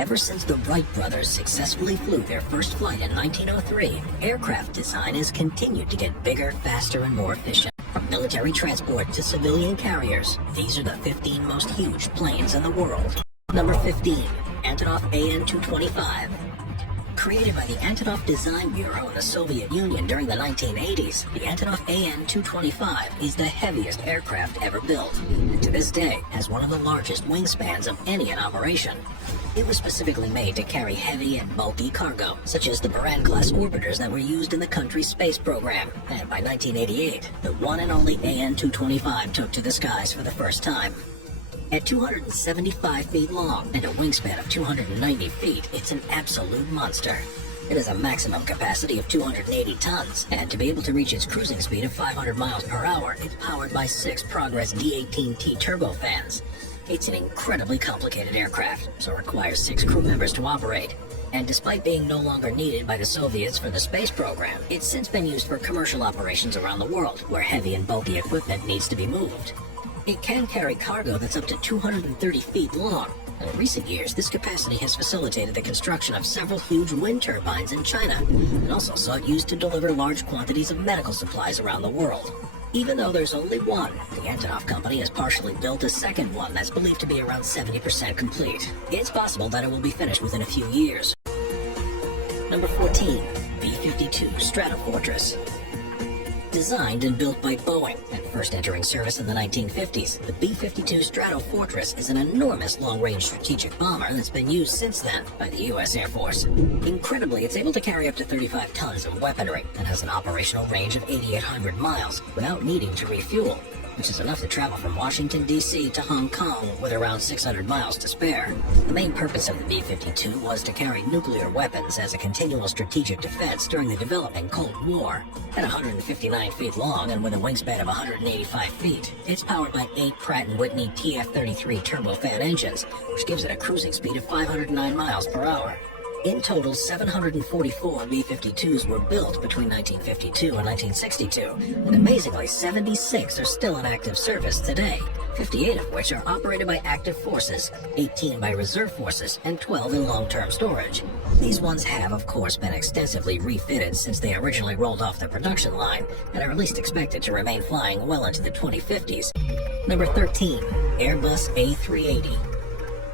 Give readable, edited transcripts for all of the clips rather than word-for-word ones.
Ever since the Wright brothers successfully flew their first flight in 1903, aircraft design has continued to get bigger, faster, and more efficient. From military transport to civilian carriers, these are the 15 most huge planes in the world. Number 15. Antonov An-225. Created by the Antonov Design Bureau in the Soviet Union during the 1980s, the Antonov An-225 is the heaviest aircraft ever built, and to this day has one of the largest wingspans of any in operation. It was specifically made to carry heavy and bulky cargo, such as the Buran-class orbiters that were used in the country's space program, and by 1988, the one and only An-225 took to the skies for the first time. At 275 feet long and a wingspan of 290 feet, it's an absolute monster. It has a maximum capacity of 280 tons, and to be able to reach its cruising speed of 500 miles per hour, it's powered by 6 Progress D-18T turbofans. It's an incredibly complicated aircraft, so it requires 6 crew members to operate. And despite being no longer needed by the Soviets for the space program, it's since been used for commercial operations around the world, where heavy and bulky equipment needs to be moved. It can carry cargo that's up to 230 feet long. In recent years, this capacity has facilitated the construction of several huge wind turbines in China, and also saw it used to deliver large quantities of medical supplies around the world. Even though there's only one, the Antonov company has partially built a second one that's believed to be around 70% complete. It's possible that it will be finished within a few years. Number 14. B-52 Stratofortress. Designed and built by Boeing and first entering service in the 1950s, the B-52 Stratofortress is an enormous long-range strategic bomber that's been used since then by the U.S. Air Force. Incredibly, it's able to carry up to 35 tons of weaponry and has an operational range of 8,800 miles without needing to refuel, which is enough to travel from Washington, D.C. to Hong Kong with around 600 miles to spare. The main purpose of the B-52 was to carry nuclear weapons as a continual strategic defense during the developing Cold War. At 159 feet long and with a wingspan of 185 feet, it's powered by 8 Pratt & Whitney TF-33 turbofan engines, which gives it a cruising speed of 509 miles per hour. In total, 744 B-52s were built between 1952 and 1962, and amazingly, 76 are still in active service today, 58 of which are operated by active forces, 18 by reserve forces, and 12 in long-term storage. These ones have, of course, been extensively refitted since they originally rolled off the production line, and are at least expected to remain flying well into the 2050s. Number 13. Airbus A380.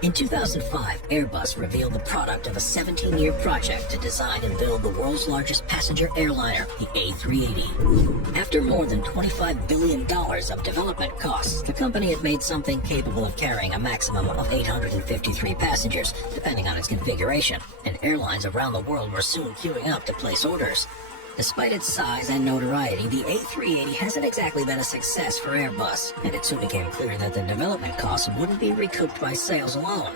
In 2005, Airbus revealed the product of a 17-year project to design and build the world's largest passenger airliner, the A380. After more than $25 billion of development costs, the company had made something capable of carrying a maximum of 853 passengers, depending on its configuration, and airlines around the world were soon queuing up to place orders. Despite its size and notoriety, the A380 hasn't exactly been a success for Airbus, and it soon became clear that the development costs wouldn't be recouped by sales alone.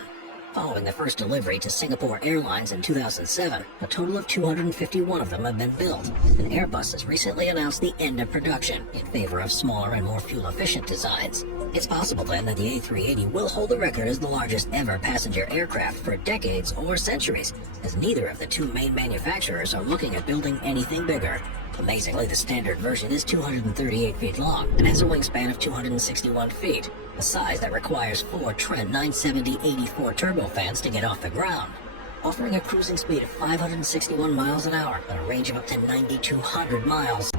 Following the first delivery to Singapore Airlines in 2007, a total of 251 of them have been built, and Airbus has recently announced the end of production in favor of smaller and more fuel-efficient designs. It's possible then that the A380 will hold the record as the largest ever passenger aircraft for decades or centuries, as neither of the two main manufacturers are looking at building anything bigger. Amazingly, the standard version is 238 feet long and has a wingspan of 261 feet, a size that requires 4 Trent 970-84 turbofans to get off the ground, offering a cruising speed of 561 miles an hour and a range of up to 9,200 miles.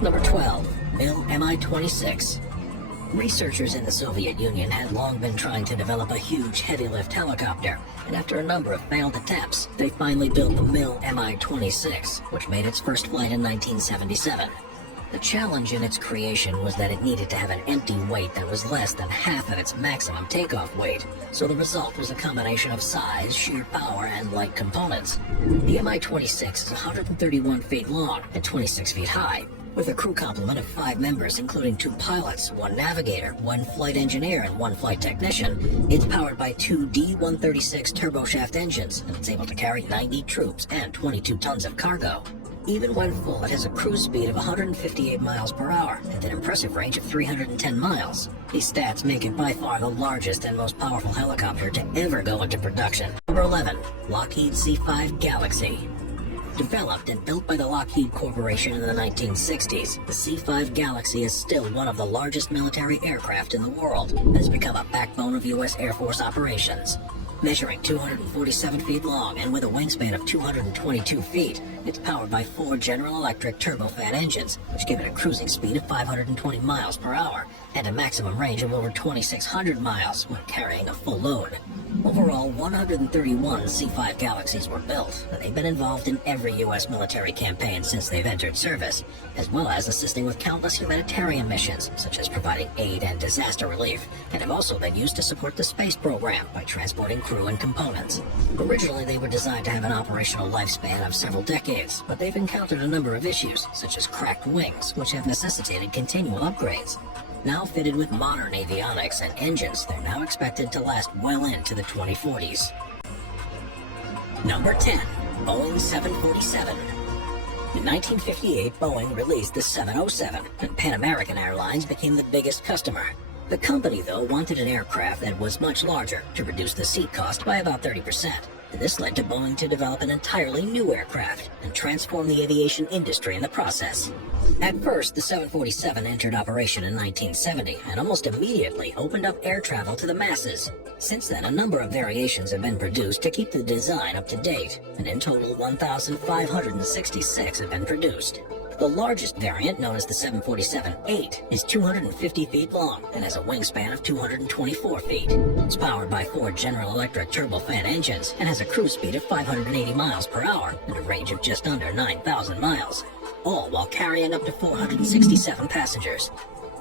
Number 12. MiL Mi-26. Researchers in the Soviet Union had long been trying to develop a huge heavy-lift helicopter, and after a number of failed attempts, they finally built the MiL Mi-26, which made its first flight in 1977. The challenge in its creation was that it needed to have an empty weight that was less than half of its maximum takeoff weight, so the result was a combination of size, sheer power, and light components. The Mi-26 is 131 feet long and 26 feet high, with a crew complement of 5 members, including 2 pilots, 1 navigator, 1 flight engineer, and 1 flight technician. It's powered by 2 D-136 turboshaft engines, and it's able to carry 90 troops and 22 tons of cargo. Even when full, it has a cruise speed of 158 miles per hour and an impressive range of 310 miles. These stats make it by far the largest and most powerful helicopter to ever go into production. Number 11. Lockheed C-5 Galaxy. Developed and built by the Lockheed Corporation in the 1960s, the C-5 Galaxy is still one of the largest military aircraft in the world and has become a backbone of U.S. Air Force operations. Measuring 247 feet long and with a wingspan of 222 feet, it's powered by 4 General Electric turbofan engines, which give it a cruising speed of 520 miles per hour and a maximum range of over 2,600 miles when carrying a full load. Overall, 131 C-5 Galaxies were built, and they've been involved in every U.S. military campaign since they've entered service, as well as assisting with countless humanitarian missions, such as providing aid and disaster relief, and have also been used to support the space program by transporting crew and components. Originally, they were designed to have an operational lifespan of several decades, but they've encountered a number of issues, such as cracked wings, which have necessitated continual upgrades. Now fitted with modern avionics and engines, they're now expected to last well into the 2040s. Number 10. Boeing 747. In 1958, Boeing released the 707, and Pan American Airlines became the biggest customer. The company, though, wanted an aircraft that was much larger to reduce the seat cost by about 30%. And this led to Boeing to develop an entirely new aircraft and transform the aviation industry in the process. At first, the 747 entered operation in 1970 and almost immediately opened up air travel to the masses. Since then, a number of variations have been produced to keep the design up to date, and in total 1,566 have been produced. The largest variant, known as the 747-8, is 250 feet long and has a wingspan of 224 feet. It's powered by 4 General Electric turbofan engines and has a cruise speed of 580 miles per hour and a range of just under 9,000 miles, all while carrying up to 467 passengers.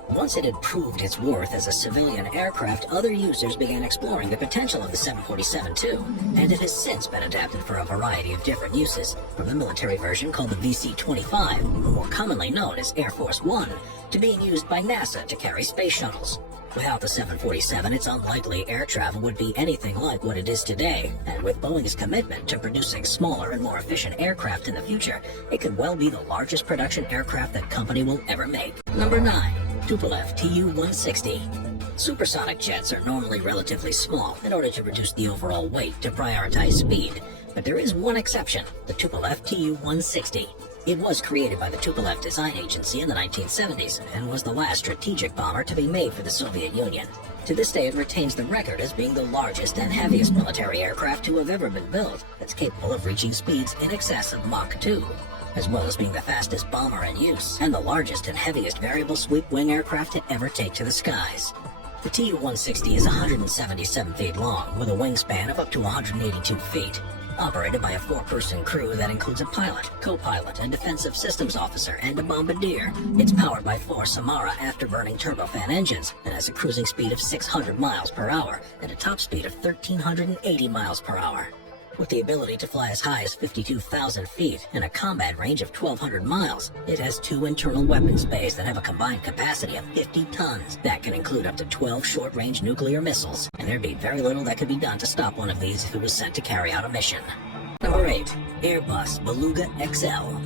Once it had proved its worth as a civilian aircraft, other users began exploring the potential of the 747 too, and it has since been adapted for a variety of different uses, from the military version called the VC-25, more commonly known as Air Force One, to being used by NASA to carry space shuttles. Without the 747, it's unlikely air travel would be anything like what it is today, and with Boeing's commitment to producing smaller and more efficient aircraft in the future, it could well be the largest production aircraft that company will ever make. Number 9. Tupolev Tu-160. Supersonic jets are normally relatively small in order to reduce the overall weight to prioritize speed, but there is one exception, the Tupolev Tu-160. It was created by the Tupolev Design Agency in the 1970s and was the last strategic bomber to be made for the Soviet Union. To this day, it retains the record as being the largest and heaviest military aircraft to have ever been built that's capable of reaching speeds in excess of Mach 2. As well as being the fastest bomber in use, and the largest and heaviest variable sweep-wing aircraft to ever take to the skies. The Tu-160 is 177 feet long, with a wingspan of up to 182 feet, operated by a 4-person crew that includes a pilot, co-pilot, a defensive systems officer, and a bombardier. It's powered by 4 Samara afterburning turbofan engines, and has a cruising speed of 600 miles per hour, and a top speed of 1,380 miles per hour. With the ability to fly as high as 52,000 feet and a combat range of 1,200 miles, it has 2 internal weapons bays that have a combined capacity of 50 tons. That can include up to 12 short-range nuclear missiles, and there'd be very little that could be done to stop one of these if it was sent to carry out a mission. Number 8. Airbus Beluga XL.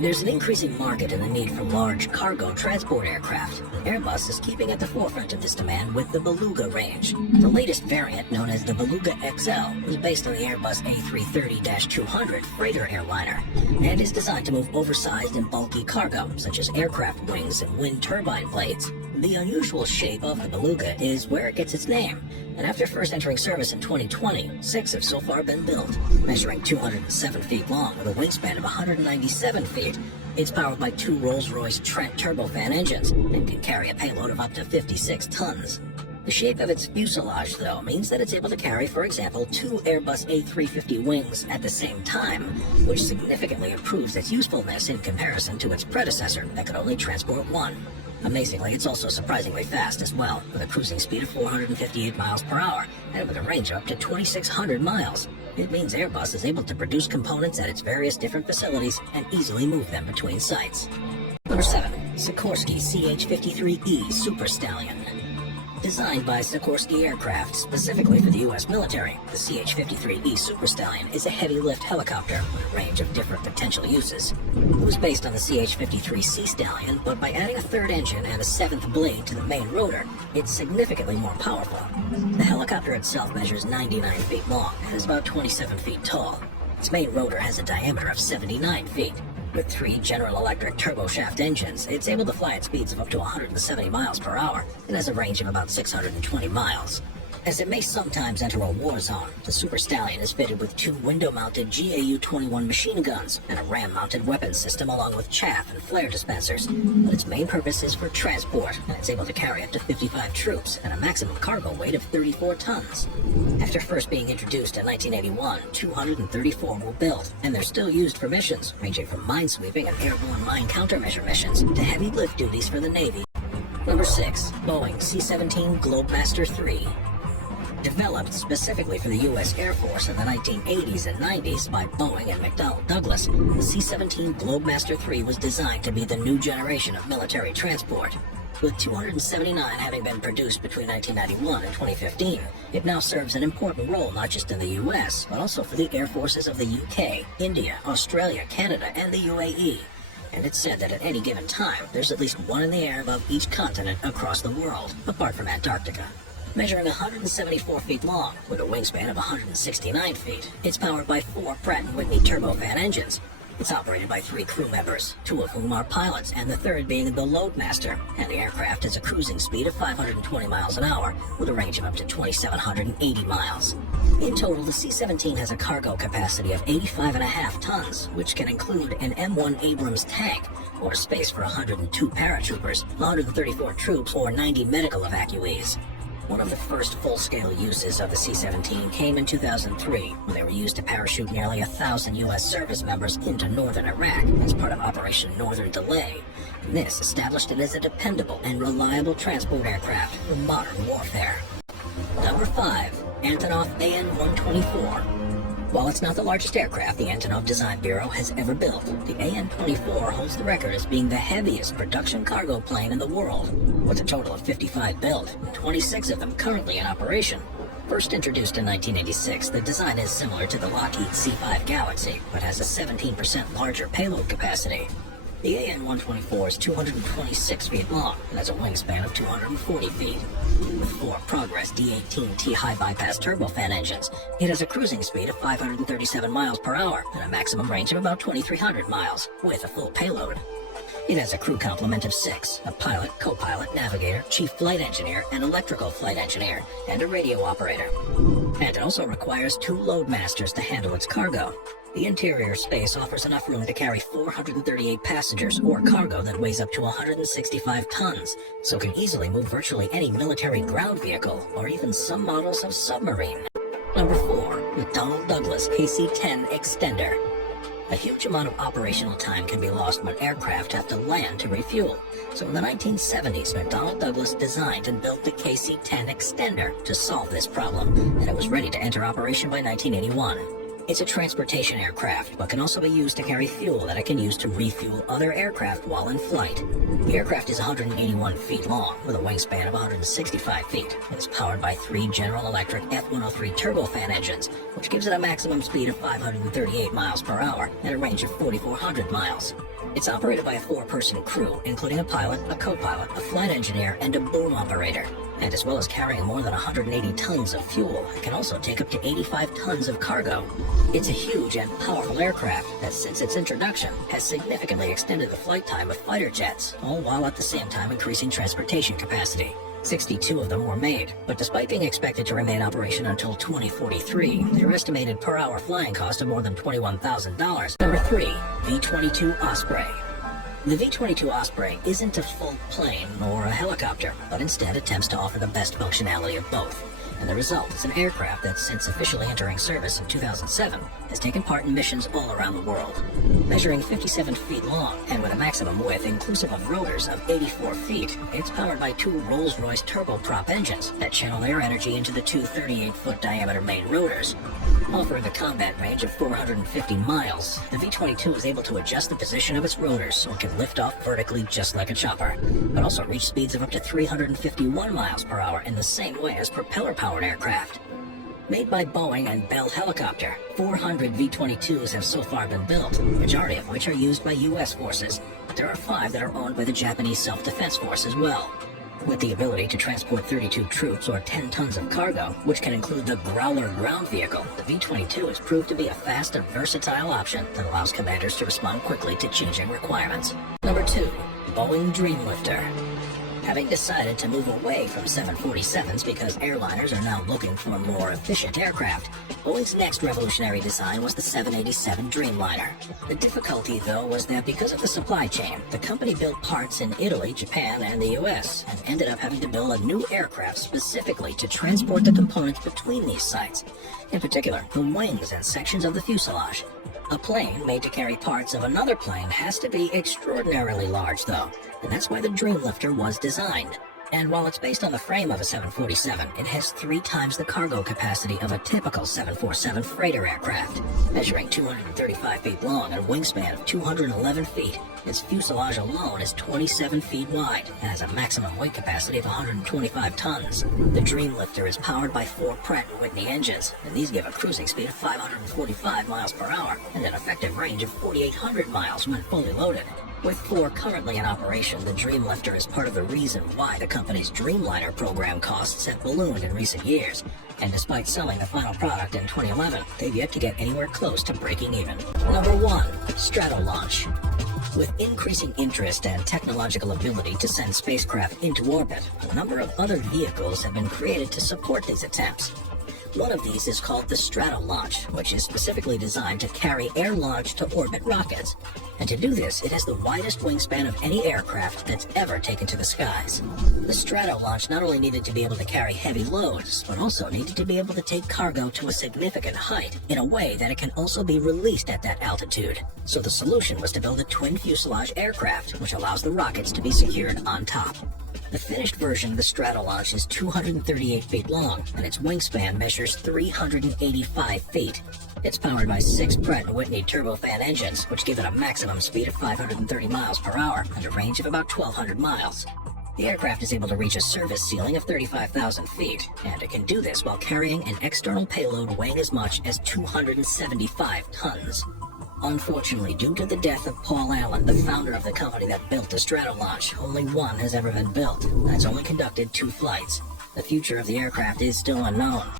There's an increasing market and a need for large cargo transport aircraft. Airbus is keeping at the forefront of this demand with the Beluga range. The latest variant, known as the Beluga XL, is based on the Airbus A330-200 freighter airliner, and is designed to move oversized and bulky cargo, such as aircraft wings and wind turbine blades. The unusual shape of the Beluga is where it gets its name, and after first entering service in 2020, 6 have so far been built. Measuring 207 feet long with a wingspan of 197 feet, it's powered by 2 Rolls-Royce Trent turbofan engines and can carry a payload of up to 56 tons. The shape of its fuselage, though, means that it's able to carry, for example, 2 Airbus A350 wings at the same time, which significantly improves its usefulness in comparison to its predecessor that could only transport 1. Amazingly, it's also surprisingly fast as well, with a cruising speed of 458 miles per hour and with a range of up to 2,600 miles. It means Airbus is able to produce components at its various different facilities and easily move them between sites. Number 7. Sikorsky CH-53E Super Stallion. Designed by Sikorsky Aircraft specifically for the U.S. military, the CH-53E Super Stallion is a heavy-lift helicopter with a range of different potential uses. It was based on the CH-53 Sea Stallion, but by adding a 3rd engine and a 7th blade to the main rotor, it's significantly more powerful. The helicopter itself measures 99 feet long and is about 27 feet tall. Its main rotor has a diameter of 79 feet. With 3 General Electric turboshaft engines, it's able to fly at speeds of up to 170 miles per hour and has a range of about 620 miles. As it may sometimes enter a war zone, the Super Stallion is fitted with 2 window-mounted GAU-21 machine guns and a ram-mounted weapons system along with chaff and flare dispensers. But its main purpose is for transport, and it's able to carry up to 55 troops and a maximum cargo weight of 34 tons. After first being introduced in 1981, 234 were built, and they're still used for missions, ranging from minesweeping and airborne mine countermeasure missions to heavy lift duties for the Navy. Number 6. Boeing C-17 Globemaster III. Developed specifically for the U.S. Air Force in the 1980s and 90s by Boeing and McDonnell Douglas, the C-17 Globemaster III was designed to be the new generation of military transport. With 279 having been produced between 1991 and 2015, it now serves an important role not just in the U.S., but also for the air forces of the UK, India, Australia, Canada, and the UAE. And it's said that at any given time, there's at least one in the air above each continent across the world, apart from Antarctica. Measuring 174 feet long, with a wingspan of 169 feet, it's powered by 4 Pratt & Whitney turbofan engines. It's operated by 3 crew members, 2 of whom are pilots, and the third being the loadmaster, and the aircraft has a cruising speed of 520 miles an hour, with a range of up to 2,780 miles. In total, the C-17 has a cargo capacity of 85.5 tons, which can include an M1 Abrams tank, or space for 102 paratroopers, 134 troops, or 90 medical evacuees. One of the first full-scale uses of the C-17 came in 2003, when they were used to parachute nearly 1,000 U.S. service members into northern Iraq as part of Operation Northern Delay. And this established it as a dependable and reliable transport aircraft for modern warfare. Number 5. Antonov AN-124. While it's not the largest aircraft the Antonov Design Bureau has ever built, the AN-24 holds the record as being the heaviest production cargo plane in the world, with a total of 55 built, and 26 of them currently in operation. First introduced in 1986, the design is similar to the Lockheed C-5 Galaxy, but has a 17% larger payload capacity. The AN-124 is 226 feet long and has a wingspan of 240 feet. With 4 Progress D-18T high bypass turbofan engines, it has a cruising speed of 537 miles per hour and a maximum range of about 2,300 miles, with a full payload. It has a crew complement of 6, a pilot, co-pilot, navigator, chief flight engineer, an electrical flight engineer, and a radio operator. And it also requires 2 loadmasters to handle its cargo. The interior space offers enough room to carry 438 passengers or cargo that weighs up to 165 tons, so can easily move virtually any military ground vehicle or even some models of submarine. Number 4. McDonnell Douglas KC-10 Extender. A huge amount of operational time can be lost when aircraft have to land to refuel. So in the 1970s, McDonnell Douglas designed and built the KC-10 Extender to solve this problem, and it was ready to enter operation by 1981. It's a transportation aircraft, but can also be used to carry fuel that it can use to refuel other aircraft while in flight. The aircraft is 181 feet long, with a wingspan of 165 feet, and is powered by 3 General Electric F-103 turbofan engines, which gives it a maximum speed of 538 miles per hour and a range of 4,400 miles. It's operated by a 4-person crew, including a pilot, a co-pilot, a flight engineer, and a boom operator. And as well as carrying more than 180 tons of fuel, it can also take up to 85 tons of cargo. It's a huge and powerful aircraft that, since its introduction, has significantly extended the flight time of fighter jets, all while at the same time increasing transportation capacity. 62 of them were made, but despite being expected to remain in operation until 2043, their estimated per-hour flying cost of more than $21,000. Number 3. V-22 Osprey. The V-22 Osprey isn't a full plane or a helicopter, but instead attempts to offer the best functionality of both. And the result is an aircraft that, since officially entering service in 2007, has taken part in missions all around the world. Measuring 57 feet long and with a maximum width inclusive of rotors of 84 feet, it's powered by 2 Rolls-Royce turboprop engines that channel air energy into the 2 38-foot diameter main rotors. Offering a combat range of 450 miles, the V-22 is able to adjust the position of its rotors so it can lift off vertically just like a chopper, but also reach speeds of up to 351 miles per hour in the same way as propeller-powered aircraft. Made by Boeing and Bell Helicopter, 400 V-22s have so far been built, the majority of which are used by U.S. forces, but there are 5 that are owned by the Japanese Self-Defense Force as well. With the ability to transport 32 troops or 10 tons of cargo, which can include the Growler ground vehicle, the V-22 has proved to be a fast and versatile option that allows commanders to respond quickly to changing requirements. Number 2. Boeing Dreamlifter. Having decided to move away from 747s because airliners are now looking for more efficient aircraft, Boeing's next revolutionary design was the 787 Dreamliner. The difficulty, though, was that because of the supply chain, the company built parts in Italy, Japan, and the US, and ended up having to build a new aircraft specifically to transport the components between these sites. In particular, the wings and sections of the fuselage. A plane made to carry parts of another plane has to be extraordinarily large, though, and that's why the Dreamlifter was designed. And while it's based on the frame of a 747, it has 3 times the cargo capacity of a typical 747 freighter aircraft. Measuring 235 feet long and a wingspan of 211 feet, its fuselage alone is 27 feet wide and has a maximum weight capacity of 125 tons. The Dreamlifter is powered by 4 Pratt & Whitney engines, and these give a cruising speed of 545 miles per hour and an effective range of 4,800 miles when fully loaded. With 4 currently in operation, the Dreamlifter is part of the reason why the company's Dreamliner program costs have ballooned in recent years. And despite selling the final product in 2011, they've yet to get anywhere close to breaking even. Number 1. Stratolaunch. With increasing interest and technological ability to send spacecraft into orbit, a number of other vehicles have been created to support these attempts. One of these is called the Stratolaunch, which is specifically designed to carry air-launched-to-orbit rockets. And to do this, it has the widest wingspan of any aircraft that's ever taken to the skies. The Stratolaunch not only needed to be able to carry heavy loads, but also needed to be able to take cargo to a significant height in a way that it can also be released at that altitude. So the solution was to build a twin fuselage aircraft, which allows the rockets to be secured on top. The finished version of the Stratolaunch is 238 feet long, and its wingspan measures 385 feet. It's powered by 6 Pratt & Whitney turbofan engines, which give it a maximum speed of 530 miles per hour and a range of about 1,200 miles. The aircraft is able to reach a service ceiling of 35,000 feet, and it can do this while carrying an external payload weighing as much as 275 tons. Unfortunately, due to the death of Paul Allen, the founder of the company that built the Stratolaunch, only one has ever been built, and it's only conducted 2 flights. The future of the aircraft is still unknown.